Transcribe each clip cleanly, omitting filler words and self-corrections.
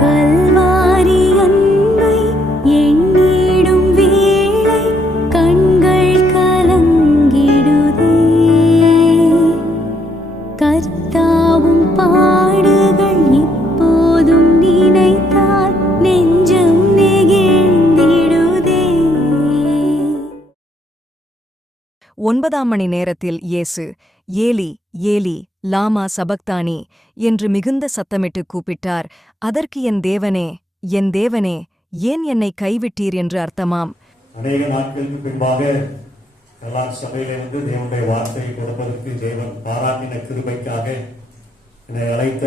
கல்வாரி அன்பை எண்ணிடும் வேளை கண்கள் கலங்கிடுதே. கர்த்தாவும் பாடுகள் இப்போதும் நினைத்தால் நெஞ்சம் நெகிழ்ந்திடுதே. 9ஆம் மணி நேரத்தில் இயேசு, ஏலி ஏலி லாமா சபக்தானி என்று மிகுந்த சத்தமிட்டு கூப்பிட்டார். அதற்கு என் தேவனே, ஏன் என்னை கைவிட்டீர் என்று அர்த்தமாம். அநேக நாட்களுக்கு பின்பாக எல்லார் சபையிலே தேவனுடைய வார்த்தையை கொடுப்பதற்கு தேவன் பாராட்டின கிருபைக்காக என்னை அழைத்த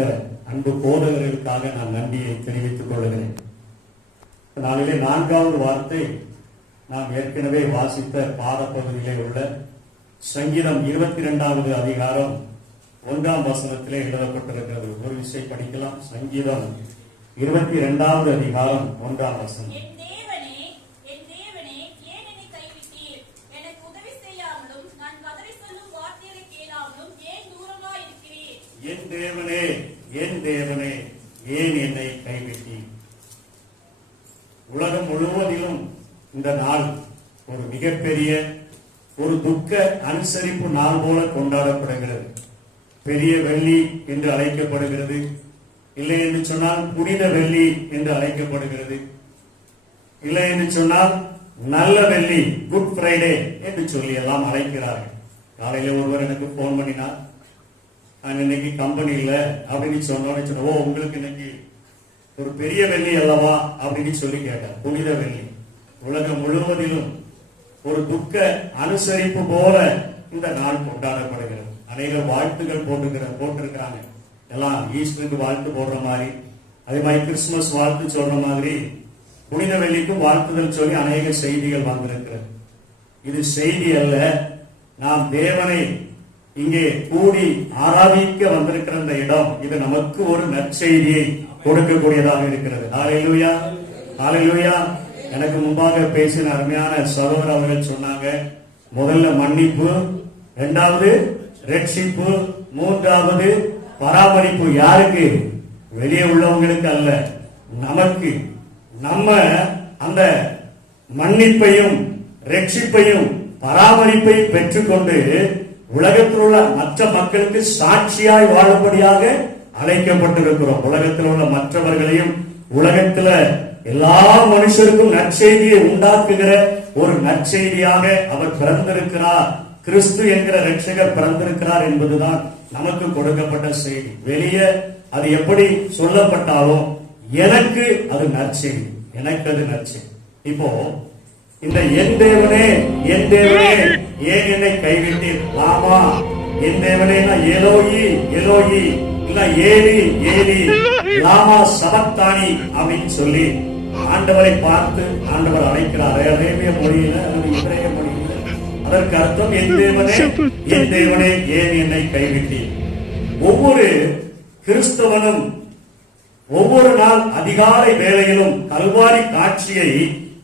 அன்பு போதகர்களுக்காக நான் நன்றியை தெரிவித்துக் கொள்கிறேன். நாளிலே 4வது வார்த்தை நாம் ஏற்கனவே வாசித்த பாடப்பகுதியிலே உள்ள சங்கீதம் 22வது அதிகாரம் 1ஆம் வசனத்திலே எழுதப்பட்டிருக்கிறது. ஒரு விஷயம் படிக்கலாம். சங்கீதம் 22வது அதிகாரம் 1ஆம் வசனம். என் தேவனே, ஏன் என்னை கைவிட்டீர்? எனக்கு உதவி செய்யாமலும் நான் கதறி சொல்லும் வார்த்தைகளை கேளாமலும் ஏன் தூரமா இருக்கிறீர்? என் தேவனே, ஏன் என்னை கைவிட்டீர்? உலகம் முழுவதிலும் இந்த நாள் ஒரு மிகப்பெரிய ஒரு துக்க அனுசரிப்பு நாள் போல கொண்டாடப்படுகிறது. பெரிய வெள்ளி என்று அழைக்கப்படுகிறது. இல்லை என்று சொன்னால் புனித வெள்ளி என்று அழைக்கப்படுகிறது. இல்லை என்று சொன்னால் நல்ல வெள்ளி, குட் ஃப்ரைடே என்று சொல்லி எல்லாம் அழைக்கிறார்கள். காலையில ஒருவர் எனக்கு போன் பண்ணினார், நான் இன்னைக்கு கம்பெனி இல்ல அப்படின்னு சொன்னோன்னு ஓ உங்களுக்கு இன்னைக்கு ஒரு பெரிய வெள்ளி அல்லவா அப்படின்னு சொல்லி கேட்டார். புனித வெள்ளி. உலகம் முழுவதிலும் ஒரு துக்க அனுசரிப்பு போல இந்த நாள் கொண்டாடப்படுகிறது. அநேக வாழ்த்துகள் போட்டிருக்கிறாங்க. எல்லாம் ஈஸ்டருக்கு வாழ்த்து போடுற மாதிரி, அதே மாதிரி கிறிஸ்துமஸ் வாழ்த்து சொல்ற மாதிரி புனித வெள்ளிக்கும் வாழ்த்துதல் சொல்லி அநேக செய்திகள் வந்திருக்கிறது. இது செய்தி அல்ல. நாம் தேவனை இங்கே கூடி ஆராதிக்க வந்திருக்கிற இந்த இடம், இது நமக்கு ஒரு நற்செய்தியை கொடுக்கக்கூடியதாக இருக்கிறது. ஹல்லேலூயா, ஹல்லேலூயா. எனக்கு முன்பாக பேசின அருமையான சகோதரர் அவர்கள் சொன்னாங்க, முதல்ல மன்னிப்பு, 2வது ரட்சிப்பு, 3வது பராமரிப்பு. யாருக்கு? வெளியே உள்ளவங்களுக்கு அல்ல, நமக்கு. நம்ம அந்த மன்னிப்பையும் ரட்சிப்பையும் பராமரிப்பையும் பெற்றுக்கொண்டு உலகத்தில் உள்ள மற்ற மக்களுக்கு சாட்சியாய் வாழும்படியாக அழைக்கப்பட்டிருக்கிறோம். உலகத்தில் உள்ள மற்றவர்களையும் உலகத்துல எல்லா மனுஷருக்கும் நற்செய்தியை உண்டாக்குகிற ஒரு நற்செய்தியாக அவர் பிறந்திருக்கிறார். கிறிஸ்து என்கிற ரட்சகர் பிறந்திருக்கிறார் என்பதுதான் நமக்கு கொடுக்கப்பட்ட செய்தி. வெளியே அது எப்படி சொல்லப்பட்டாலும் எனக்கு அது நற்செய்தி, எனக்கு அது நற்செய்தி. இப்போ இந்த என் தேவனே ஏன் என்னை கைவிட்டீர்? ஆமா, என் தேவனே எலோயி இல்ல ஏலி லாமா சபக்தானி அப்படின்னு சொல்லி ஆண்டவரை பார்த்து ஆண்டவர் அழைக்கிறார். அரேபிய மொழியில அல்லது இப்ரேய மொழியில அதற்கு அர்த்தம் என் தேவனே ஏன் என்னை கைவிட்டீர்? ஒவ்வொரு கிறிஸ்தவனும் ஒவ்வொரு நாள் அதிகாலை வேளையிலும் கல்வாரி காட்சியை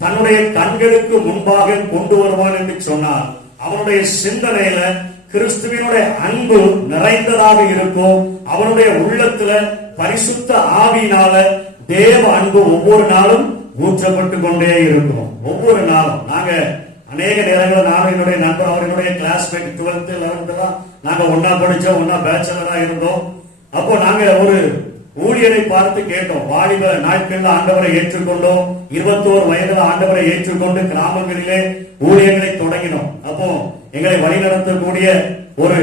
தன்னுடைய கண்களுக்கு முன்பாக கொண்டு வருவான் என்று சொன்னார். அவனுடைய சிந்தனையில கிறிஸ்துவினுடைய அன்பு நிறைந்ததாக இருக்கும். அவனுடைய உள்ளத்துல பரிசுத்த ஆவியினால தேவ அன்பு ஒவ்வொரு நாளும் ஊற்றப்பட்டு கொண்டே இருக்கும். ஒவ்வொரு நாளும் நாங்க அநேக நேரங்கள் நானும் என்னுடைய நண்பர், அவர் என்னுடைய கிளாஸ்மேட், 12th 11th நாங்க ஒன்னா படிச்சோம், ஒன்னா பேச்சலரா இருந்தோம். அப்போ நாங்க ஒரு ஊழியரை பார்த்து கேட்டோம். வாலிப நாட்களில் ஆண்டவரை ஏற்றுக்கொண்டோம். 21 வயதுல ஆண்டவரை ஏற்றுக்கொண்டு கிராமங்களிலே ஊழியர்களை தொடங்கினோம். அப்போ எங்களை வழிநடத்தக்கூடிய ஒரு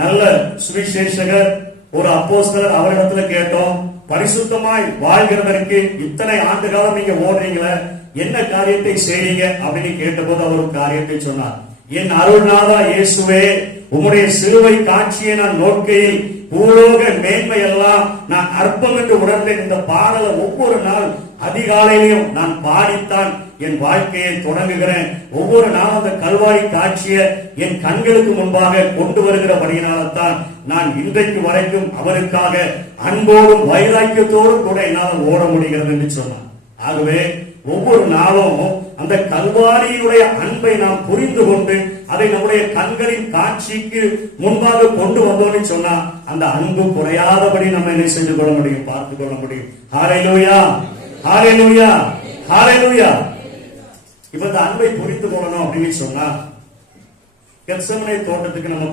நல்ல சுவிசேஷகர், ஒரு அப்போஸ்தலர், அவரிடத்துல கேட்டோம், பரிசுத்தமாய் வாழ்கிறதற்கு இத்தனை ஆண்டு காலம் நீங்க ஓடுறீங்களே, என்ன காரியத்தை செய்றீங்க அப்படின்னு கேட்டபோது அவர் ஒரு காரியத்தை சொன்னார். என் அருள்நாதா இயேசுவே, உம்முடைய சிலுவை காட்சியை நான் நோக்கையில் பூலோக மேன்மை எல்லாம் நான் அற்பம் என்று உணர்ந்தேன். இந்த பாடலை ஒவ்வொரு நாள் அதிகாலையிலையும் நான் பாடித்தான் என் வாழ்க்கையை தொடங்குகிறேன். ஒவ்வொரு நாளும் அந்த கல்வாரி காட்சியை என் கண்களுக்கு முன்பாக கொண்டு வருகிறபடியினால்தான் நான் இன்றைக்கு வரைக்கும் அவருக்காக அன்போடும் வைராக்கியத்தோடும் கூட என்னால் ஓட முடிகிறது என்று சொன்னான். ஆகவே ஒவ்வொரு நாளும் அந்த கல்வாரியுடைய அன்பை நாம் புரிந்து கொண்டு அதை நம்முடைய கண்களின் காட்சிக்கு முன்பாக கொண்டு வந்தோம்னு சொன்னா அந்த அன்பு குறையாதபடி நம்ம என்ன செஞ்சு கொள்ள முடியும், பார்த்து கொள்ள முடியும். ஹல்லேலூயா, ஹல்லேலூயா, ஹல்லேலூயா. இப்ப இந்த அன்பை புரிந்து கொள்ளணும் அப்படின்னு சொன்னா கெத்செமனே தோட்டத்துக்கு நம்ம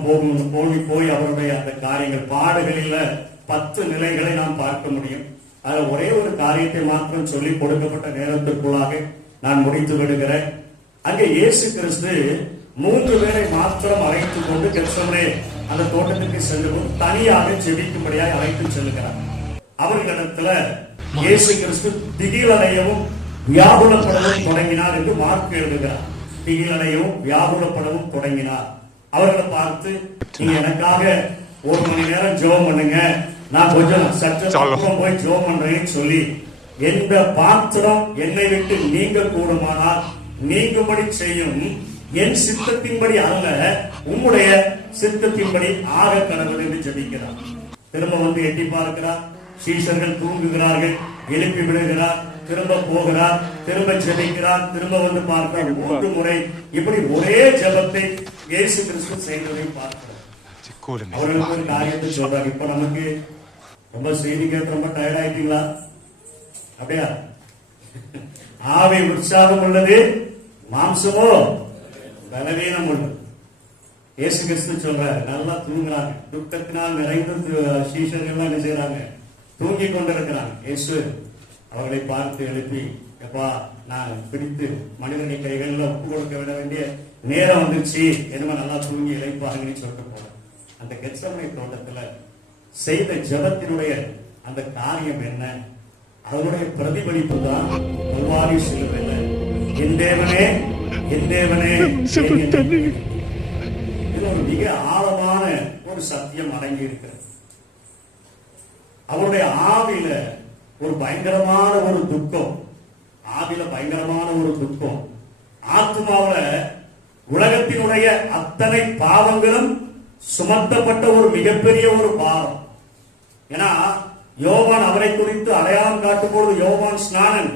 போய் அவருடைய அந்த காரியங்கள் பாடுகளில் 10 நிலைகளை நாம் பார்க்க முடியும். அதுல ஒரே ஒரு காரியத்தை மாத்திரம் சொல்லி கொடுக்கப்பட்ட நேரத்திற்குள்ளாக நான் முடித்து விடுகிறேன். அங்கே இயேசு கிறிஸ்து 3 பேரை மாத்திரம் அழைத்துக் கொண்டு கெத்செமனே அந்த தோட்டத்திற்கு செல்லும் தனியாக ஜெபிக்கும்படியாக அழைத்து செல்லுகிறார். அவர்களிடத்துல இயேசு கிறிஸ்து திகிலடையவும் வியாகுலப்படவும் தொடங்கினார் என்று மார்க் எழுதுகிறார். திகிலடையவும் வியாகுலப்படவும் தொடங்கினார். அவர்களை பார்த்து நீங்க எனக்காக 1 மணி நேரம் ஜெபம் பண்ணுங்க, நான் கொஞ்சம் சற்று போய் ஜெபம் பண்றேன்னு சொல்லி எந்த பாத்திரம் என்னை விட்டு நீங்க கூடுமானால் நீங்கும்படி செய்யும், என் சித்தத்தின்படி அல்ல உம்முடைய சித்தத்தின்படி ஆக கடவுள் என்று ஜெபிக்கிறார். திரும்ப வந்து எட்டி பார்க்கிறார். சீஷர்கள் தூங்குகிறார்கள், எழுப்பி விடுகிறார், திரும்ப போகிறார், திரும்ப ஜெபிக்கிறார், திரும்ப வந்து பார்க்கிறார். 3 முறை இப்படி ஒரே ஜெபத்தை இயேசு கிறிஸ்து செய்ததை பார்க்கிறார். அவர்களுக்கு ஒரு காரியத்தை சொல்றாங்க. இப்ப நமக்கு ரொம்ப செய்தி கேட்டு ரொம்ப டயர்ட் ஆயிட்டீங்களா? அப்படியா? ஆவி உற்சாகம் உள்ளது, மாம்சமோ பலவீனம் உள்ளது. இயேசு கிறிஸ்து சொல்றாரு, நல்லா தூங்குறாங்க. துக்கத்தினால் நிறைந்த சீஷர்கள் என்ன செய்யறாங்க? தூங்கி கொண்டிருக்கிறாங்க. இயேசு அவர்களை பார்த்து எழுப்பி, எப்பா நான் பிடித்து மனிதனுடைய கைகளில் ஒப்பு கொடுக்க விட வேண்டிய நேரம் வந்துருச்சு, என்னமா நல்லா தூங்கி இழைப்பாருங்கன்னு சொல்லிட்டு போறாங்க. அந்த கெத்செமனே தோட்டத்துல செய்த ஜெபத்தினுடைய அந்த காரியம் என்ன? அதனுடைய பிரதிபலிப்பு தான் கல்வாரி சிலுவையில என் தேவனே என் தேவனே. இது ஒரு மிக ஆழமான ஒரு சத்தியம் அடங்கி இருக்கிறது. அவருடைய ஆவியில ஒரு பயங்கரமான ஒரு துக்கம், ஆவில பயங்கரமான ஒரு துக்கம், ஆத்மாவில உலகத்தினுடைய அத்தனை பாவங்களும் சுமத்தப்பட்ட ஒரு மிகப்பெரிய ஒரு பாவம். ஏன்னா யோவான் அவரை குறித்து அடையாளம் காட்டும் போது யோவான் ஸ்நானன்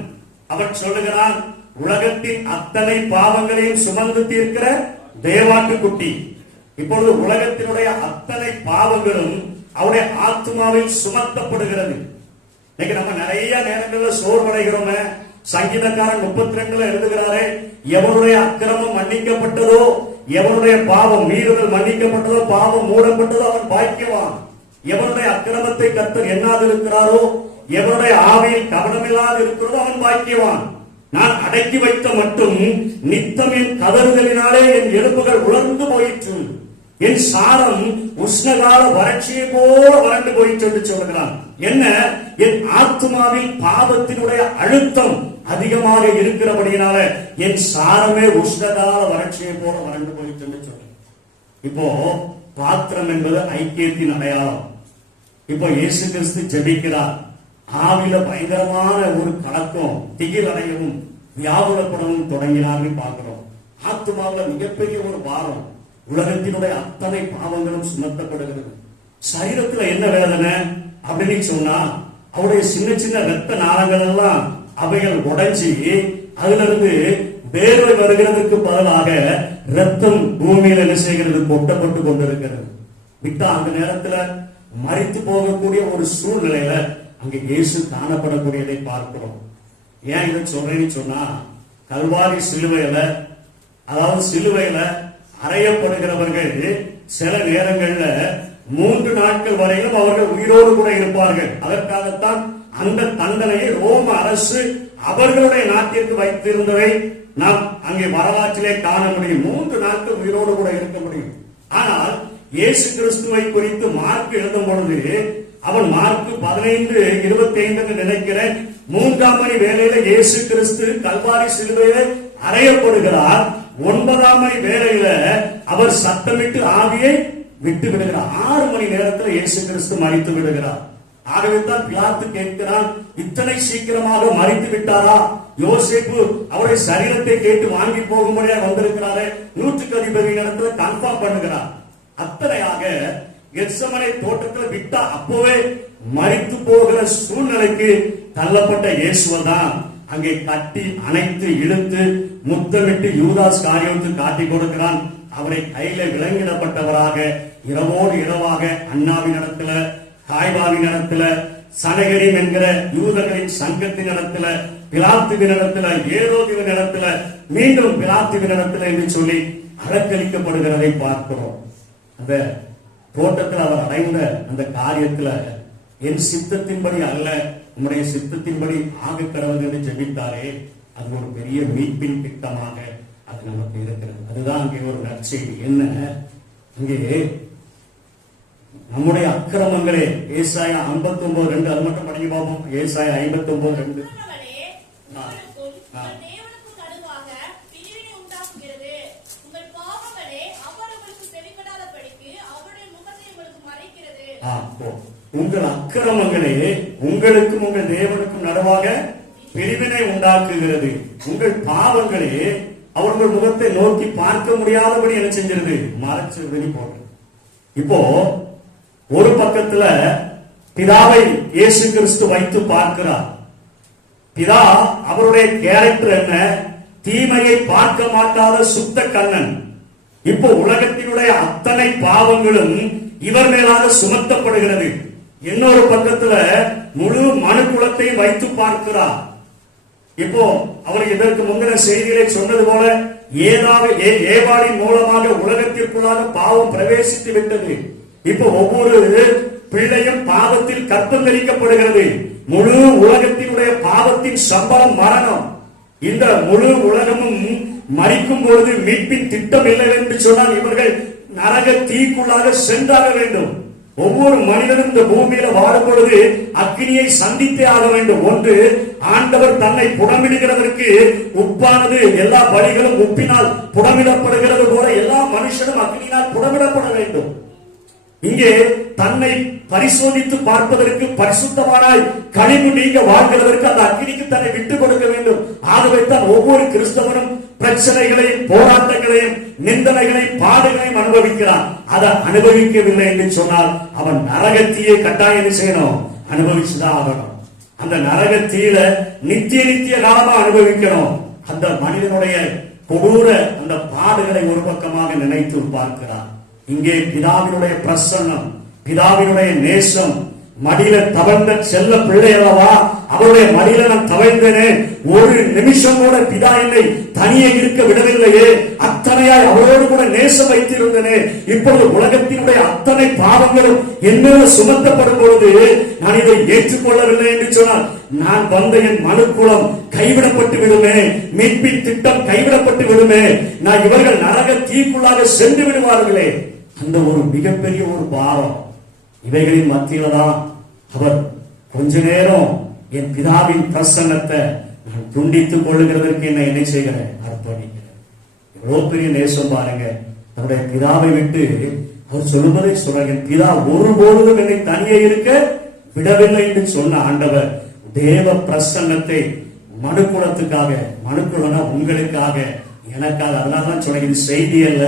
அவன் சொல்லுகிறான், உலகத்தின் அத்தனை பாவங்களையும் சுமந்து தீர்க்கிற தேவாட்டுக்குட்டி. இப்பொழுது உலகத்தினுடைய அத்தனை பாவங்களும் அவருடைய ஆத்மாவில் சுமத்தப்படுகிறது. இன்னைக்கு நம்ம நிறைய நேரங்களில் சோர்வடைகிறோமே. சங்கீதக்காரன் 32 எழுதுகிறாரே, எவனுடைய அக்கிரமம் மன்னிக்கப்பட்டதோ, எவனுடைய பாவம் மீறுதல் மன்னிக்கப்பட்டதோ, பாவம் மூடப்பட்டதோ அவன் பாக்கியவான். எவனுடைய அக்கிரமத்தை கர்த்தர் எண்ணாதிருக்கிறாரோ, எவனுடைய ஆவியில் கவனமில்லாது இருக்கிறதோ அவன் பாக்கியவான். நான் அடக்கி வைத்த மட்டும் நித்தம் என் கதறுதலினாலே என் எலும்புகள் உலர்ந்து போயிற்று, என் சாரம் உஷ்ணகால வறட்சியை போல வறண்டு போயிற்று என்று சொல்லுகிறான். என்ன? என் ஆத்மாவில் பாவத்தினுடைய அழுத்தம் அதிகமாக இருக்கிறபடியினால என் சாரமே உஷ்ணகால வறட்சியை போல வறண்டு போயிற்று என்று சொல்றேன். இப்போ பாத்திரம் என்பது ஐக்கியத்தின் அடையாளம். இப்போ இயேசு கிறிஸ்து ஜெபிக்கிறார். ஆவில பயங்கரமான ஒரு கலக்கம், திகில் அடையவும் வியாகுலப்படவும் தொடங்கினார்னு பார்க்கிறோம். ஆத்மாவில் மிகப்பெரிய ஒரு பாரம், உலகத்தினுடைய அத்தனை பாவங்களும் சுமத்தப்படுகிறது. சரீரத்துல என்ன வேதனை அப்படின்னு சொன்னா, அவருடைய சின்ன சின்ன ரத்த நாளங்கள் எல்லாம் அவைகள் உடைஞ்சி அதுல இருந்து வேர்வை வருகிறதுக்கு பதிலாக ரத்தம் பூமியில என்ன செய்கிறது? கொட்டப்பட்டு கொண்டிருக்கிறது. விட்டா அந்த நேரத்துல மரித்து போகக்கூடிய ஒரு சூழ்நிலையில அங்க இயேசு காணப்படக்கூடியதை பார்க்கிறோம். ஏன் இதை சொல்றேன்னு சொன்னா, கல்வாரி சிலுவையில, அதாவது சிலுவையில அறையப்படுகிறவர்கள் சில நேரங்கள்ல 3 நாட்கள் வரையிலும் அவர்கள் உயிரோடு கூட இருப்பார்கள். அதற்காகத்தான் அந்த தண்டனையை ரோம அரசு அவர்களுடைய நாட்டிற்கு வைத்திருந்ததை நாம் அங்கே வரலாற்றிலே காண முடியும். 3 நாட்கள் உயிரோடு கூட இருக்க முடியும். ஆனால் இயேசு கிறிஸ்துவை குறித்து மார்க் எழுதும் பொழுது அவன் மார்க் 15:25 நினைக்கிறேன், 3ஆம் மணி வேளையில இயேசு கிறிஸ்து கல்வாரி சிலுவையில அறையப்படுகிறார். 9ஆம் மணி வேளையில அவர் சத்தமிட்டு ஆவியை விட்டு விடுகிறார். 6 மணி நேரத்தில் இயேசு கிறிஸ்து மரித்து விடுகிறார். ஆகவே தான் பிலாத்து கேட்கிறான், இத்தனை சீக்கிரமாக மரித்து விட்டாரா? யோசேப்பு அவருடைய சரீரத்தை கேட்டு வாங்கி போகும்படியாக வந்திருக்கிறாரே, 100க்கு அதிபதி நேரத்தில் கன்ஃபார்ம் பண்ணுகிறார். அத்தனையாக கெத்செமனே தோட்டத்தில் விட்டா அப்பவே மரித்து போகிற சூழ்நிலைக்கு தள்ளப்பட்ட இயேசுவை தான் அங்கே கட்டி அணைத்து இழுத்து முத்தமிட்டு யூதாஸ் காரியத்து காட்டி கொடுக்கிறான். அவரை கையில விலங்கிடப்பட்டவராக இரவோடு இரவாக அண்ணாவின் இடத்துல, காய்பாவின் இடத்துல, சனகரிம் என்கிற யூதர்களின் சங்கத்தின் இடத்துல, பிலாத்துவின் இடத்துல, ஏரோதுவின் இடத்துல, மீண்டும் பிலாத்துவின் இடத்துல என்று சொல்லி அலக்களிக்கப்படுகிறதை பார்க்கிறோம். அந்த தோட்டத்தில் அவர் அடைந்த அந்த காரியத்துல என் சித்தத்தின்படி அல்ல உம்முடைய சித்தத்தின்படி ஆக கடவுள் என்று ஜெபித்தாரே, அது ஒரு பெரிய மீட்பின் திட்டமாக அது நமக்கு இருக்கிறது. அதுதான் அங்கே ஒரு நற்செய்தி. என்ன இங்கே நம்முடைய அக்கிரமங்களே ஏசாயா 59:2 அது மட்டும் படிக்க பார்ப்போம். ஏசாயா 59:2 உங்கள் அக்கிரமங்களே உங்களுக்கும் உங்கள் தேவனுக்கும் நடுவாக பிரிவினை உண்டாக்குகிறது. உங்கள் பாவங்களே அவர்கள் முகத்தை நோக்கி பார்க்க முடியாதபடி என்ன செஞ்சிருது, மறைச்சிருது போடுறது. இப்போ ஒரு பக்கத்துல பிதாவை இயேசு கிறிஸ்து வைத்து பார்க்கிறார். பிதா அவருடைய கேரக்டர் என்ன, தீமையை பார்க்க மாட்டாத சுத்த கண்ணன். இப்போ உலகத்தினுடைய அத்தனை பாவங்களும் இவர் மேலாக சுமத்தப்படுகிறது. இன்னொரு பக்கத்துல முழு மனு குலத்தை வைத்து பார்க்கிறார். இப்போ அவர் இதற்கு முந்தின செய்திகளை சொன்னது போல ஏவாளின் மூலமாக உலகத்திற்குள்ளாக பாவம் பிரவேசித்து விட்டது. இப்போ ஒவ்வொரு பிள்ளையும் பாவத்தில் கற்பந்தரிக்கப்படுகிறது. முழு உலகத்தினுடைய பாவத்தின் சம்பளம் மரணம். இந்த முழு உலகமும் மரிக்கும் பொழுது மீட்பின் திட்டம் இல்லை என்று சொன்னால் இவர்கள் நரக தீக்குள்ளாக சென்றாக வேண்டும். ஒவ்வொரு மனிதனும் இந்த பூமியில வாழும் பொழுது அக்னியை சந்தித்தே ஆக வேண்டும். ஒன்று, ஆண்டவர் தன்னை புடமிடுகிறதற்கு உப்பானது எல்லா பலிகளும் உப்பினால் புடமிடப்படுகிறது போல எல்லா மனுஷனும் அக்னியினால் புடமிடப்பட வேண்டும். இங்கே தன்னை பரிசோதித்து பார்ப்பதற்கு பரிசுத்தமானாய் கழிவு நீங்க வாழ்கிறதற்கு அந்த அக்னிக்கு தன்னை விட்டுக் கொடுக்க வேண்டும். ஆகவே தான் ஒவ்வொரு கிறிஸ்தவனும் பிரச்சனைகளையும் போராட்டங்களையும் நிந்தனைகளையும் பாடுகளையும் அனுபவிக்கிறான். அதை அனுபவிக்கவில்லை என்று சொன்னால் அவன் நரகத்தீயை கட்டாயம் செய்யணும், அனுபவிச்சுதான் ஆகணும். அந்த நரகத்தீயில நித்திய காலமா அனுபவிக்கணும். அந்த மனிதனுடைய கொடூர அந்த பாடுகளை ஒரு பக்கமாக நினைத்து பார்க்கிறான். இங்கே பிதாவினுடைய பிரசன்னம், பிதாவினுடைய நேசம், மடியில தவழ்ந்த செல்ல பிள்ளை அல்லவா, அவருடைய மடியில நான் தவழ்ந்தேனே, ஒரு நிமிஷம் கூட பிதா என்னை தனியே இருக்க விடவில்லையே, அத்தனையாய் அவரோடு கூட நேசம் வைத்திருந்தனே. இப்பொழுது உலகத்தினுடைய அத்தனை பாவங்களும் என்னென்ன சுமத்தப்படும் பொழுது நான் இதை ஏற்றுக்கொள்ளவில்லை என்று சொன்னால் நான் வந்த என் மனுக்குலம் கைவிடப்பட்டு விடுமே, மீட்பின் திட்டம் கைவிடப்பட்டு விடுமே, நான் இவர்கள் நரக தீக்குள்ளாக சென்று விடுவார்களே. அந்த ஒரு மிகப்பெரிய ஒரு பாரம். இவைகளின் மத்தியில தான் அவர் கொஞ்ச நேரம் என் பிதாவின் பிரசன்னத்தை நான் துண்டித்துக் கொள்ளுகிறதற்கு என்ன செய்கிறேன், அர்ப்பணிக்கிறேன். எவ்வளவு பெரிய நேசம் பாருங்க. நம்முடைய பிதாவை விட்டு அவர் சொல்லுவதை சொல்றாங்க, என் பிதா ஒருபொழுதும் என்னை தனியே இருக்க விடவில்லை என்று சொன்ன ஆண்டவர் தேவ பிரசன்னத்தை மனுக்குலத்துக்காக, மனுக்குலனா உங்களுக்காக எனக்காக, அதனாலதான் சொல்றேன் இது செய்தி அல்ல,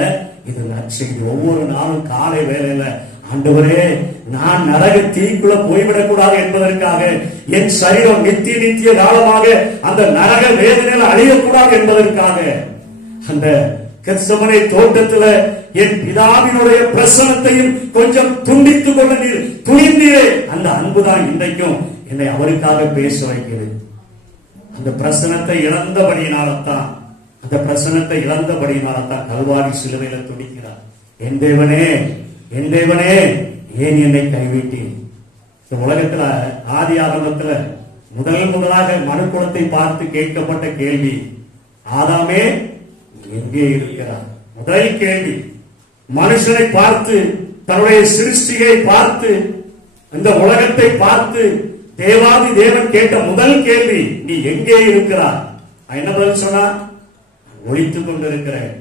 இது நற்செய்தி. ஒவ்வொரு நாளும் காலை வேளையில ஆண்டவரே நான் நரக தீக்குள்ள போய்விடக் கூடாது என்பதற்காக, என் சரீரம் நித்திய காலமாக அந்த நரக வேதனையில் அழியக்கூடாது என்பதற்காக அந்த கெத்செமனே தோட்டத்துல என் பிதாவினுடைய பிரசனத்தையும் கொஞ்சம் துண்டித்துக் கொள்ள நீர் துணிந்தீரே. அந்த அன்புதான் இன்றைக்கும் என்னை அவருக்காக பேச வைக்கிறது. அந்த பிரசனத்தை இழந்தபடியினால்தான், அந்த பிரசனத்தை இழந்தபடியினால்தான் கல்வாரி சிலுவையில துடிக்கிறார். என் தேவனே, என் தேவனே ஏன் என்னை கைவிட்டீர்? இந்த உலகத்துல ஆதி ஆரம்பத்துல முதலாக மனுக்குலத்தை பார்த்து கேட்கப்பட்ட கேள்வி, ஆதாமே எங்கே இருக்கிறார்? முதல் கேள்வி. மனுஷனை பார்த்து, தன்னுடைய சிருஷ்டியை பார்த்து, இந்த உலகத்தை பார்த்து தேவாதி தேவன் கேட்ட முதல் கேள்வி, நீ எங்கே இருக்கிறார்? என்ன பதில் சொன்னா? ஒழித்துக் கொண்டிருக்கிறேன்.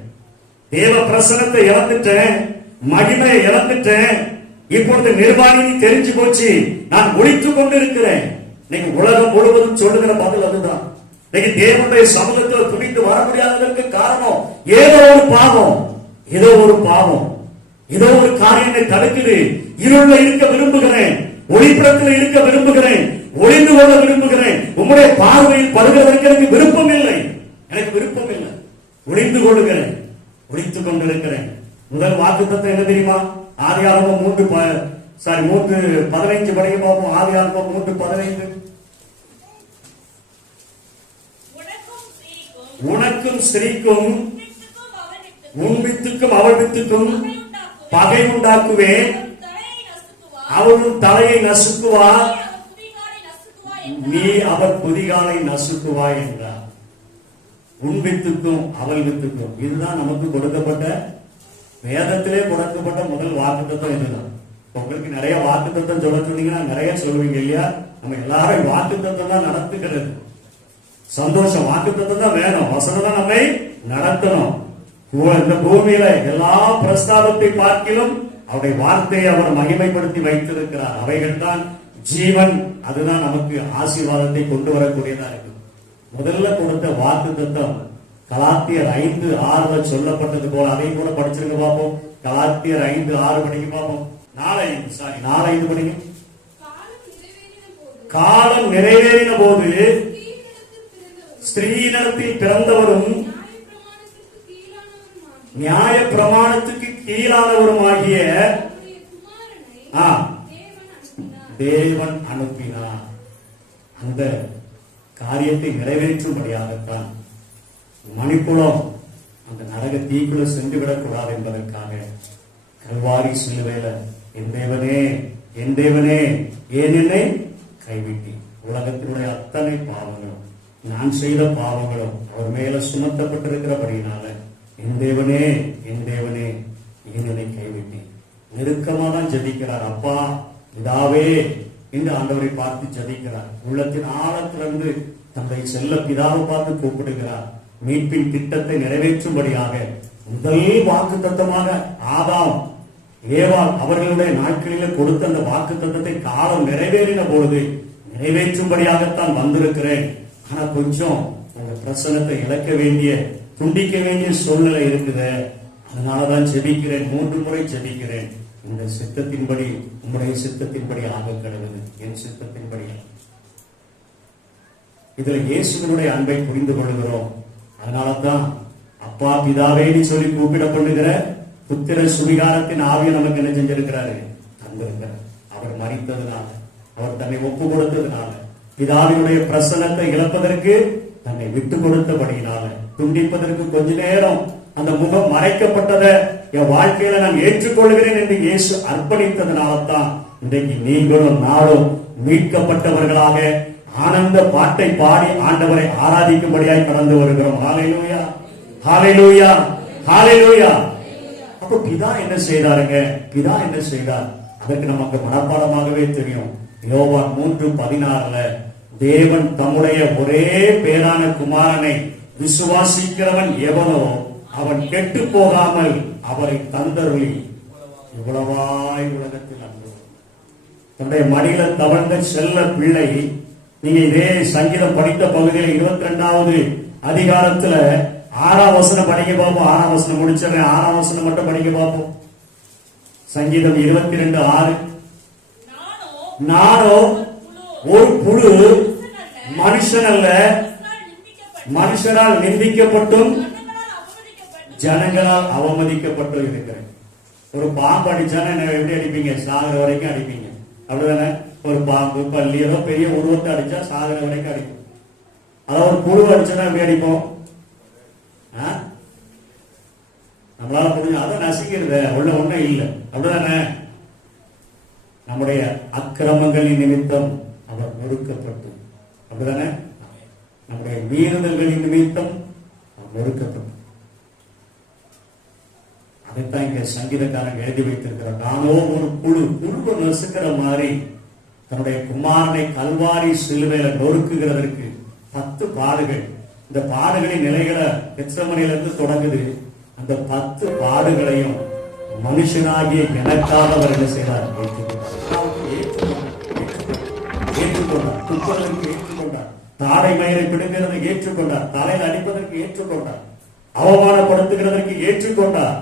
தேவ பிரசனத்தை இழந்துட்டேன், மகிமையை இழந்துட்டேன், இப்பொழுது நிர்வாணி தெரிஞ்சு போச்சு, நான் ஒழித்துக் கொண்டிருக்கிறேன். நீங்க உலகம் முழுவதும் சொல்லுகிற பதில் அதுதான். நீங்க தேவனுடைய சமூகத்தில் துணிந்து வர முடியாததற்கு காரணம் ஏதோ ஒரு பாவம், ஏதோ ஒரு பாவம், ஏதோ ஒரு காரியம் தடுக்குது. இருள இருக்க விரும்புகிறேன், ஒளிப்புறத்தில் இருக்க விரும்புகிறேன், ஒளிந்து கொள்ள விரும்புகிறேன், உங்களுடைய பார்வை அக்கிரமத்தில் படுகிறதற்கு எனக்கு விருப்பம் இல்லை. எனக்கு விருப்பம் இல்லை. ஒளிந்து கொள்ளுகிறேன், ஒளித்துக் கொண்டிருக்கிறேன். முதல் வாக்குத்தத்தம் என்ன தெரியுமா? ஆதியாகமம் 3:15 படிக்க பார்ப்போம். ஆதியாகமம் 3:15. உனக்கும் ஸ்திரீக்கும் உன் வித்துக்கும் அவள் வித்துக்கும் பகை உண்டாக்குவேன், அவளும் தலையை நசுக்குவா, நீ அவர் குதிகாலை நசுக்குவாய் என்றார். உன் வித்துக்கும் அவள் வித்துக்கும். இதுதான் நமக்கு கொடுக்கப்பட்ட, வேதத்திலே கொடுக்கப்பட்ட முதல் வாக்குத்தத்தம். இதுதான். உங்களுக்கு நிறைய வாக்குத்தத்தம் சொல்ல சொன்னீங்கன்னா நிறைய சொல்லுவீங்க இல்லையா? நம்ம எல்லாரும் வாக்குத்தத்தம் தான் நடத்துகிறது. சந்தோஷம். வாக்குத்தத்தம் தான் வேணும். வசனம் தான் நம்மை நடத்தணும். இந்த பூமியில எல்லா பிரஸ்தாபத்தை பார்க்கிலும் அவருடைய வார்த்தையை அவர் மகிமைப்படுத்தி வைத்திருக்கிறார். அவைகள் தான் ஜீவன். அதுதான் நமக்கு ஆசீர்வாதத்தை கொண்டு வரக்கூடியதா இருக்கு. முதல்ல கொடுத்த வாக்குத்தத்தம் கலாத்தியர் 5:6 சொல்லப்பட்டது போல, அதை கூட படிச்சிருங்க பார்ப்போம். கலாத்தியர் 5:6 படிக்க பார்ப்போம். 4:5 படிங்க. காலம் நிறைவேறின போது ஸ்திரீனிடத்தில் பிறந்தவரும் நியாய பிரமாணத்துக்கு கீழானவருமாகிய தேவன் அனுப்பினார். அந்த காரியத்தை நிறைவேற்றும்படியாகத்தான் மணிக்குளம் அந்த நரக தீக்குள்ள சென்று விடக்கூடாது என்பதற்காக கல்வாரி சிலுவையில என் தேவனே, என் தேவனே, ஏன் என்னை கைவிட்டி? உலகத்தினுடைய அத்தனை பாவங்களும், நான் செய்த பாவங்களும் அவர் மேல சுமத்தப்பட்டிருக்கிறபடினால என் தேவனே, என் தேவனே, ஏன் என்னை கைவிட்டி? நெருக்கமா தான் ஜெபிக்கிறார். அப்பா பிதாவே என்று ஆண்டவரை பார்த்து ஜெபிக்கிறார். உள்ளத்தின் ஆழத்திலிருந்து தந்தை செல்ல பிதாவை பார்த்து கூப்பிடுகிறார். மீட்பின் திட்டத்தை நிறைவேற்றும்படியாக முதல் வாக்குத்தத்தமாக ஆதாம் ஏவாள் அவர்களுடைய நாட்களிலே கொடுத்த அந்த வாக்குத்தத்தத்தை காலம் நிறைவேறின பொழுது நிறைவேற்றும்படியாகத்தான் வந்திருக்கிறேன். ஆனா கொஞ்சம் உங்க பிரசனத்தை இழக்க வேண்டிய, துண்டிக்க வேண்டிய சூழ்நிலை இருக்குது. அதனாலதான் ஜெபிக்கிறேன், 3 முறை ஜெபிக்கிறேன். இந்த சித்தத்தின்படி, உங்களுடைய சித்தத்தின்படி ஆக கடவுது, என் சித்தத்தின்படி. இதுல இயேசுவினுடைய அன்பை புரிந்து கொள்கிறோம். அதனாலதான் அப்பா பிதாவேன்னு சொல்லி கூப்பிடப்படுகிற புத்திர சுவிகாரத்தின் ஆவியை நமக்கு என்ன செஞ்சிருக்கிறாரு? தந்திருக்கிறார். அவர் மரித்ததுனால, அவர் தன்னை ஒப்பு கொடுத்ததுனால, பிதாவினுடைய பிரசன்னத்தை இழப்பதற்கு தன்னை விட்டு கொடுத்தபடியினால, துண்டிப்பதற்கு கொஞ்ச நேரம் அந்த முகம் மறைக்கப்பட்டதை என் வாழ்க்கையில நான் ஏற்றுக்கொள்கிறேன் என்று இயேசு அர்ப்பணித்ததுனால்தான் இன்றைக்கு நீங்களும் நாளும் மீட்கப்பட்டவர்களாக ஆனந்த பாட்டை பாடி ஆண்டவரை ஆராதிக்கும்படியாய் கடந்து வருகிறோம். ஹல்லேலூயா, ஹல்லேலூயா, ஹல்லேலூயா. அப்ப பிதா என்ன செய்தாருங்க? பிதா என்ன செய்தார்? அதற்கு நமக்கு மனப்பாடமாகவே தெரியும். யோவான் 3:16 தேவன் தம்முடைய ஒரே பேரான குமாரனை விசுவாசிக்கிறவன் எவனோ அவன் கெட்டு போகாமல் அவரை தந்தருளி இவ்வளவாய் உலகத்தில் அன்பு. தன்னுடைய மடியில தவழ்ந்த செல்ல பிள்ளை. நீங்க இதே சங்கீதம் படித்த பகுதியில் 22வது அதிகாரத்துல 6ஆம் வசனம் படிக்க பார்ப்போம். 6ஆம் வசனம் முடிச்சிடறேன். 6ஆம் வசனம் மட்டும் படிக்க பார்ப்போம். சங்கீதம் 22:6. நானோ ஒரு புழு, மனுஷன் அல்ல, மனுஷரால் நிந்திக்கப்பட்டும் ஜனங்களால் அவமதிக்கப்பட்டு இருக்கிறேன். ஒரு பாம்பு அடிச்சானா என்ன எப்படி அடிப்பீங்க? சாகிற வரைக்கும் அடிப்பீங்க, அப்படிதானே? ஒரு பாம்பு, பல்லி, ஏதோ பெரிய உருவத்தை அடிச்சா சாகிற வரைக்கும் அடிக்கும். அதாவது ஒரு புழு அடிச்சா எப்படி அடிப்போம்? நம்மளால முடிஞ்ச அதை நசிக்கிறது உள்ள ஒண்ணும் இல்லை, அப்படிதானே? நம்முடைய அக்கிரமங்களின் நிமித்தம் அவர் நொறுக்கப்பட்டு, அப்படிதானே? நம்முடைய மீறுதல்களின் நிமித்தம் அவர் நொறுக்கப்பட்டு. அதைத்தான் இங்க சங்கீதக்காரன் எழுதி வைத்திருக்கிறார். நானோ ஒரு புழு, புழுவை நசுக்கிற மாதிரி தன்னுடைய குமாரனை கல்வாரி சிலுவையில நொறுக்குகிறதற்கு 10 பாடுகள். இந்த பாடுகளின் நிலைகளை கெத்செமனேயிலிருந்து தொடங்குது. அந்த 10 பாடுகளையும் மனுஷனாகிய எனக்காக அவர் என்ன செய்தார்? ஏற்றுக்கொண்டார். துப்பதற்கு ஏற்றுக்கொண்டார். தாடை மயிரை பிடுங்கிறதை ஏற்றுக்கொண்டார். தலையில் அடிப்பதற்கு ஏற்றுக்கொண்டார். அவமானப்படுத்துகிறதற்கு ஏற்றுக்கொண்டார்.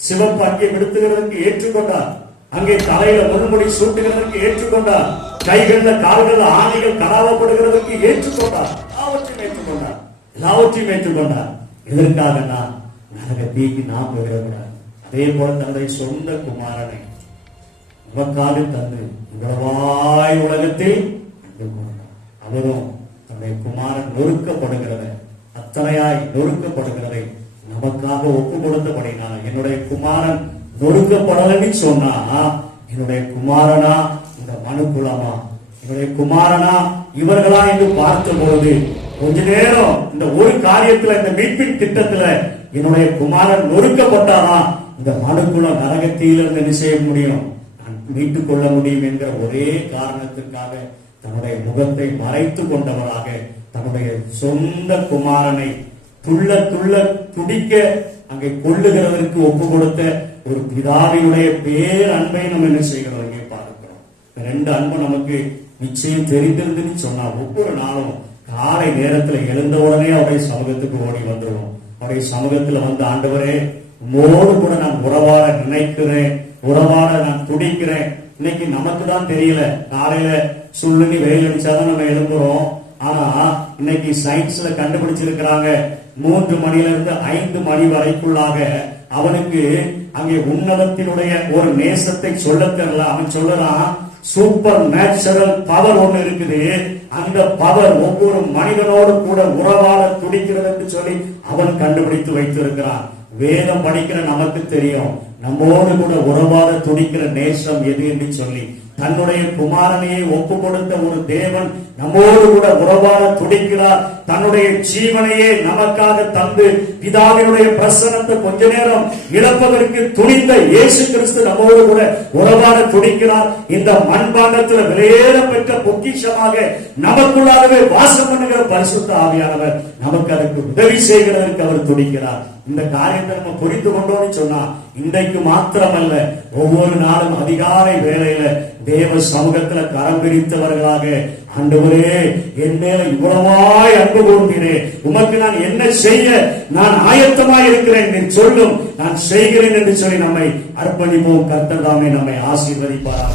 சிவப்பு அங்கே விடுத்துகிறதற்கு ஏற்றுக்கொண்டார். அங்கே தலையில முன்முடி சூட்டுகிறதற்கு ஏற்றுக்கொண்டார். கைகள்ல கால்கள் ஆணைகள் கடாவப்படுகிறதற்கு ஏற்றுக்கொண்டார். எல்லாவற்றையும் ஏற்றுக்கொண்டார். எதற்காகனா நரக தீக்கு நாம் விடக்கூடாது. அதே போல தன்னுடைய சொந்த குமாரனை நமக்காக தந்து இவ்வளவாய் உலகத்தில் அவரும் தன்னுடைய குமாரன் நொறுக்கப்படுகிறத, அத்தனையாய் நொறுக்கப்படுகிறதை நமக்காக ஒப்பு கொடுத்தபடினால, என்னுடைய குமாரன் நொறுக்கப்படலன்னு சொன்னா என்னுடைய குமாரனா இந்த மனுக்குலமா, என்னுடைய குமாரனா இவர்களா என்று பார்த்த பொழுது கொஞ்ச நேரம் இந்த ஒரு காரியத்துல, இந்த மீட்பின் திட்டத்துல என்னுடைய குமாரன் நொறுக்கப்பட்டானா இந்த மனுக்குலம் நரகத்திலிருந்து என்ன செய்ய முடியும், நான் மீட்டுக் கொள்ள முடியும் என்கிற ஒரே காரணத்திற்காக தன்னுடைய முகத்தை மறைத்து கொண்டவராக தன்னுடைய சொந்த குமாரனை துள்ள துள்ள துடிக்க அங்கே கொள்ளுகிறதற்கு ஒப்பு கொடுத்த ஒரு பிதாவினுடைய பேர் அன்பை நம்ம என்ன செய்கிறோம் இங்கே பார்க்கிறோம். ரெண்டு அன்பு நமக்கு நிச்சயம் தெரிந்திருந்துன்னு சொன்னா ஒவ்வொரு நாளும் காலை நேரத்துல எழுந்த உடனே அவருடைய சமூகத்துக்கு ஓடி வந்துடுவோம். அவருடைய சமூகத்துல வந்து, ஆண்டவரே உம்மோடு கூட நான் உறவாட நினைக்கிறேன், உறவாட நான் துடிக்கிறேன். இன்னைக்கு நமக்கு தான் தெரியல, காலையில சுள்ளுன்னு வெயில் அடிச்சாதான் நம்ம எழும்புறோம். ஆனா இன்னைக்கு சயின்ஸ்ல கண்டுபிடிச்சிருக்கிறாங்க, 3 மணில இருந்து 5 மணி வரைக்குள்ளாக அவனுக்கு அங்கே உன்னதத்தினுடைய ஒரு நேசத்தை சொல்ல தெரியல. அவன் சொல்லுறான், சூப்பர் நேச்சுரல் பவர் ஒண்ணு இருக்குது, அந்த பவர் ஒவ்வொரு மனிதனோடு கூட உறவாட துடிக்கிறது என்று சொல்லி அவன் கண்டுபிடித்து வைத்திருக்கிறான். வேதம் படிக்கிற நமக்கு தெரியும், நம்மோடு கூட உறவாட துடிக்கிற நேசம் எது என்று சொல்லி. தன்னுடைய குமாரனையை ஒப்பு கொடுத்த ஒரு தேவன் நம்மோடு கூட உறவாட துடிக்கிறார். தன்னுடைய ஜீவனையே நமக்காக தந்து பிதாவினுடைய பிரசன்னத்தை கொஞ்ச நேரம் இழப்பதற்கு துணிந்த இயேசு கிறிஸ்து நம்மோடு கூட உறவாட துடிக்கிறார். இந்த மண்பாண்டத்தில் விலையேற பெற்ற பொக்கிஷமாக நமக்குள்ளாகவே வாசம் பண்ணுகிற பரிசுத்த ஆவியானவர் நமக்கு அதற்கு உதவி செய்கிறதற்கு அவர் துடிக்கிறார். இந்த காரியத்தை நம்ம புரிந்து கொண்டோம்னு சொன்னா இன்றைக்கு மாத்திரமல்ல, ஒவ்வொரு நாளும் அதிகாலை வேளையில தேவ சமூகத்துல கரம் பிரித்தவர்களாக, ஆண்டவரே என் மேல இவ்வளவாய் அன்பு கூர்ந்தீரே, உமக்கு நான் என்ன செய்ய நான் ஆயத்தமாய் இருக்கிறேன் என்று சொல்லும், நான் செய்கிறேன் என்று சொல்லி நம்மை அர்ப்பணிப்போம். கர்த்தர் தாமே நம்மை ஆசீர்வதிப்பாராக.